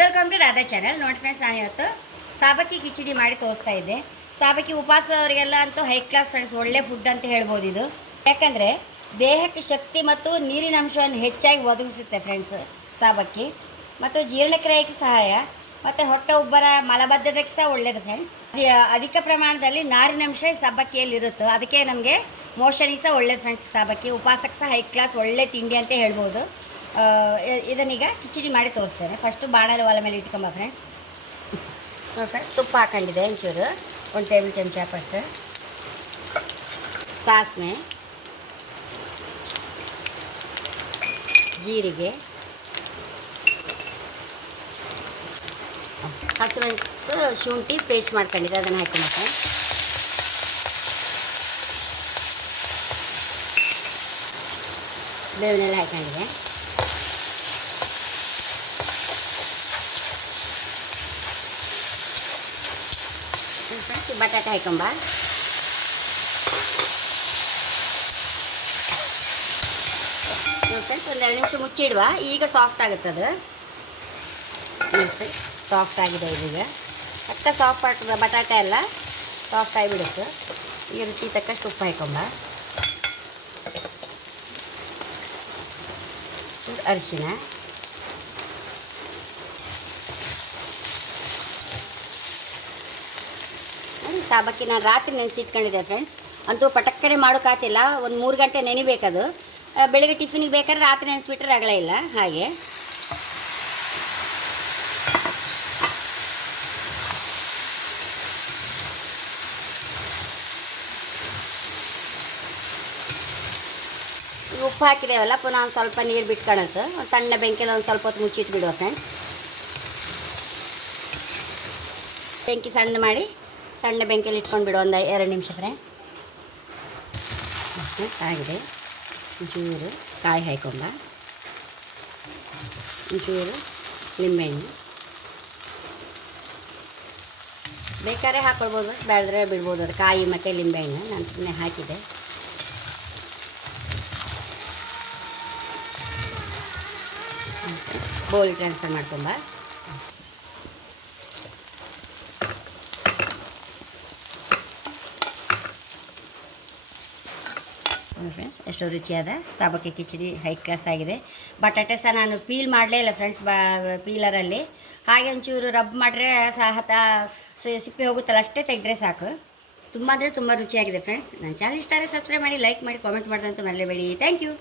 Welcome to Radha channel ನೋಡಿ friends ನಾನು ಇವತ್ತು ಸಾಬಕ್ಕಿ ಕಿಚಡಿ ಮಾಡಿ ತೋರಿಸ್ತಾ ಇದ್ದೆ. ಸಾಬಕ್ಕಿ ಉಪವಾಸದವರಿಗೆಲ್ಲ ಅಂತೂ ಹೈ ಕ್ಲಾಸ್ ಫ್ರೆಂಡ್ಸ್ ಒಳ್ಳೆ ಫುಡ್ ಅಂತ ಹೇಳ್ಬೋದು ಇದು. ಯಾಕಂದರೆ ದೇಹಕ್ಕೆ ಶಕ್ತಿ ಮತ್ತು ನೀರಿನ ಅಂಶವನ್ನು ಹೆಚ್ಚಾಗಿ ಒದಗಿಸುತ್ತೆ ಫ್ರೆಂಡ್ಸ್ ಸಾಬಕ್ಕಿ ಮತ್ತು ಜೀರ್ಣಕ್ರಿಯೆಗೆ ಸಹಾಯ. ಮತ್ತು ಹೊಟ್ಟೆ ಉಬ್ಬರ ಮಲಬದ್ಧತೆಗೆ ಸಹ ಒಳ್ಳೆಯದು ಫ್ರೆಂಡ್ಸ್ ಅಧಿಕ ಪ್ರಮಾಣದಲ್ಲಿ ನಾರಿನಂಶ ಇರುತ್ತೆ. ಅದಕ್ಕೆ ನಮಗೆ ಮೋಷನಿಗೆ ಸಹ ಒಳ್ಳೇದು ಫ್ರೆಂಡ್ಸ್ ಸಾಬಕ್ಕಿ ಉಪವಾಸಕ್ಕೆ ಸಹ ಹೈ ಕ್ಲಾಸ್ ಒಳ್ಳೆ ತಿಂಡಿ ಅಂತ ಹೇಳ್ಬೋದು. ಇದನ್ನೀಗ ಕಿಚಡಿ ಮಾಡಿ ತೋರಿಸ್ತೇನೆ. ಫಸ್ಟು ಬಾಣಲೆ ಒಲೆ ಮೇಲೆ ಇಟ್ಕೊಂಬ ಫ್ರೆಂಡ್ಸ್ ನೋಡಿ ಫ್ರೆಂಡ್ಸ್ ತುಪ್ಪ ಹಾಕೊಂಡಿದೆ ಒಂಚೂರು ಒಂದು ಟೇಬಲ್ ಚಮಚ ಫಸ್ಟ್ ಸಾಸಿವೆ. ಜೀರಿಗೆ. ಹಸಿಮೆಣಸು ಶುಂಠಿ ಪೇಸ್ಟ್ ಮಾಡ್ಕೊಂಡಿದ್ದೆ, ಅದನ್ನು ಹಾಕೊಂಬತ್ತೆ ಬೇವಿನೆಲ್ಲ ಹಾಕೊಂಡಿದೆ ಫ್ರೆಂಡ್ಸ್ ಬಟಾಟೆ ಹಾಕೊಂಬ ಫ್ರೆಂಡ್ಸ್ ಒಂದು ಎರಡು ನಿಮಿಷ ಮುಚ್ಚಿಡುವ ಈಗ ಸಾಫ್ಟ್ ಆಗುತ್ತೆ ಅದು. ಸಾಫ್ಟ್ ಆಗಿದೆ ಇದೀಗ ಅಕ್ಕ ಸಾಫ್ಟ್ ಆಗ್ತದೆ ಬಟಾಟೆ ಎಲ್ಲ ಸಾಫ್ಟ್ ಆಗಿಬಿಡುತ್ತೆ. ಈಗ ರುಚಿ ತಕ್ಕಷ್ಟು ಉಪ್ಪು ಹಾಕೊಂಬ. ಚೂರು ಅರಿಶಿಣ ನೋಡಿ, ಸಾಬಕ್ಕಿ ನಾನು ರಾತ್ರಿ ನೆನೆಸಿಟ್ಕೊಂಡಿದ್ದೆ ಫ್ರೆಂಡ್ಸ್ ಅಂತೂ ಪಟಕ್ಕನೆ ಮಾಡೋಕ್ಕಾತಿಲ್ಲ ಒಂದು ಮೂರು ಗಂಟೆ ನೆನಿಬೇಕದು. ಬೆಳಗ್ಗೆ ಟಿಫಿನಿಗೆ ಬೇಕಾದ್ರೆ ರಾತ್ರಿ ನೆನೆಸಿಬಿಟ್ರೆ ಆಗಲೇ ಇಲ್ಲ, ಹಾಗೆ. ಉಪ್ಪು ಹಾಕಿದೇವಲ್ಲ, ಪುನಃ ಒಂದು ಸ್ವಲ್ಪ ನೀರು ಬಿಟ್ಕೊಳತ್ತು ಒಂದು ಸಣ್ಣ ಬೆಂಕಿಯಲ್ಲಿ ಒಂದು ಸ್ವಲ್ಪ ಹೊತ್ತು ಮುಚ್ಚಿಟ್ಬಿಡುವ ಫ್ರೆಂಡ್ಸ್ ಬೆಂಕಿ ಸಣ್ಣ ಮಾಡಿ. ಸಣ್ಣ ಬೆಂಕಿಯಲ್ಲಿ ಇಟ್ಕೊಂಡು ಬಿಡು, ಒಂದು ಎರಡು ನಿಮಿಷ ಫ್ರೆಂಡ್ಸ್ ಆಗಿದೆ ಒಂಚೂರು ಕಾಯಿ ಹಾಕೊಂಬ ಒಂಚೂರು ಲಿಂಬೆಹಣ್ಣು. ಬೇಕಾದ್ರೆ ಹಾಕ್ಕೊಳ್ಬೋದು ಬೆಳೆದ್ರೆ ಬಿಡ್ಬೋದು ಅದು ಕಾಯಿ ಮತ್ತು ಲಿಂಬೆಹಣ್ಣು. ನಾನು ಸುಮ್ಮನೆ ಹಾಕಿದೆ ಬೋಲ್ ಟ್ರಾನ್ಸ್ಫರ್ ಮಾಡ್ಕೊಂಬ. ನೋಡಿ ಫ್ರೆಂಡ್ಸ್ ಎಷ್ಟೋ ರುಚಿಯಾದ ಸಾಬಕ್ಕೆ ಕಿಚಡಿ ಹೈ ಕ್ಲಾಸ್ ಆಗಿದೆ. ಬಟಾಟೆ ಸಹ ನಾನು ಪೀಲ್ ಮಾಡಲೇ ಇಲ್ಲ ಫ್ರೆಂಡ್ಸ್ ಬಾ ಪೀಲರಲ್ಲಿ ಹಾಗೆ ಒಂಚೂರು ರಬ್ ಮಾಡಿದ್ರೆ ಸಹ ಹತ ಸಿಪ್ಪೆ ಹೋಗುತ್ತಲ್ಲ, ಅಷ್ಟೇ ತೆಗೆದ್ರೆ ಸಾಕು. ತುಂಬ ಅಂದರೆ ತುಂಬ ರುಚಿಯಾಗಿದೆ ಫ್ರೆಂಡ್ಸ್ ನನ್ನ ಚಾನಲ್ ಇಷ್ಟ ಆದರೆ ಸಬ್ಸ್ಕ್ರೈಬ್ ಮಾಡಿ ಲೈಕ್ ಮಾಡಿ ಕಾಮೆಂಟ್ ಮಾಡೋದಂತೂ ಮರಲೇಬೇಡಿ. Thank you